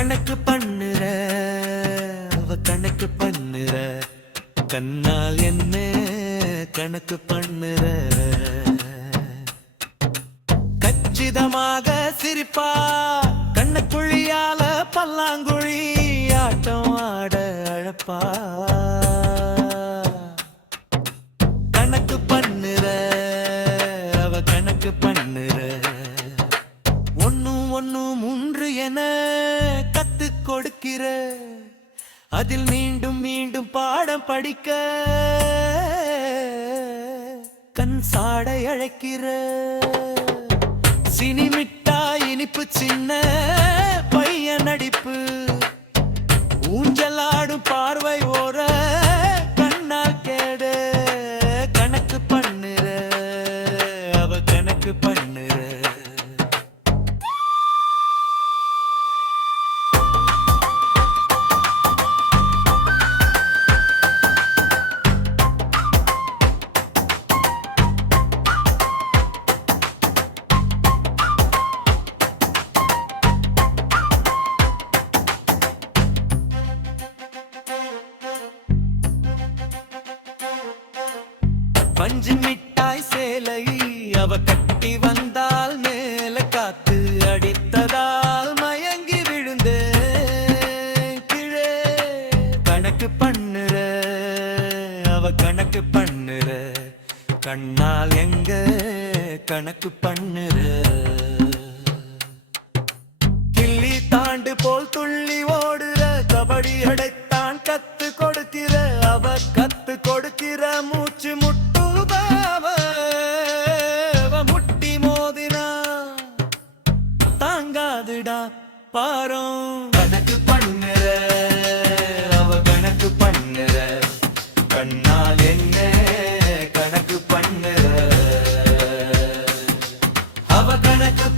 கணக்கு பண்ணுற அவ கணக்கு பண்ணுற கண்ணால் என்ன கணக்கு பண்ணுற கச்சிதமாக சிரிப்பா கண்ணக்குழியால பல்லாங்குழி ஆட்டம் ஆட அழப்பா கணக்கு பண்ணுற அவ கணக்கு பண்ணுற ஒன்னும் ஒன்னும் மூன்று என கத்து கொடுக்கிற அதில் மீண்டும் மீண்டும் பாடம் படிக்க கண் சாடை அழைக்கிற சினிமிட்டா இனிப்பு சின்ன பையன் நடிப்பு ஊஞ்சலாடும் பார்வை ஓர கண்ணால் கேடு கணக்கு பண்ணுற அவ கணக்கு பண்ணுற பஞ்சு மிட்டாய் சேலை அவ கட்டி வந்தால் மேல காத்து அடித்ததால் மயங்கி விழுந்து கீழே கணக்கு பண்ணுற அவ கணக்கு பண்ணுற கண்ணால் எங்க கணக்கு பண்ணுற கிள்ளி தாண்டு போல் துள்ளி ஓடுற கபடி அடைத்தான் கத்து கொடுக்கிற அவ கத்து கொடுக்கிற மூச்சு முட்டு முட்டி மோதினா தாங்காதுடா பாரம் கணக்கு பண்ணுற அவ கணக்கு பண்ணுற கண்ணால் என்ன கணக்கு பண்ணுற அவ கணக்கு